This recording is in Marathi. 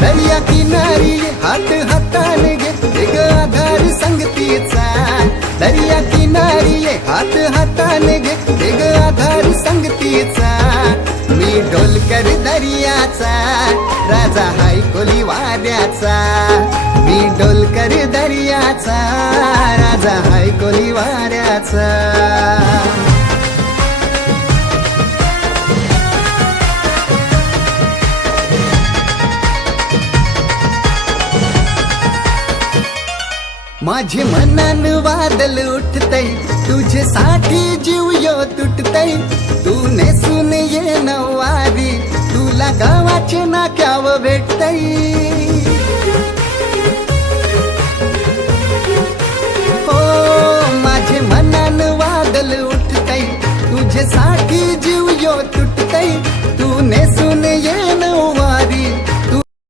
दर्या किनारी ये हात हाताने घे ग आधार संगतीचा। दर्या किनारी ये हात हाताने घे ग आधार संगतीचा। मी ढोलकर दर्याचा राजा हाय कोली वाऱ्याचा। मी ढोलकर दर्याचा राजा हाय कोली वाऱ्याचा। माझे मनान वादल उठतय तुझ्यासाठी जीव यो तुटतय। तू नेसून ये नवारी तुला गावाचे नाक्याव भेटतय। हो माझे मनान वादल उठतय तुझ्यासाठी जीव यो तुटतय।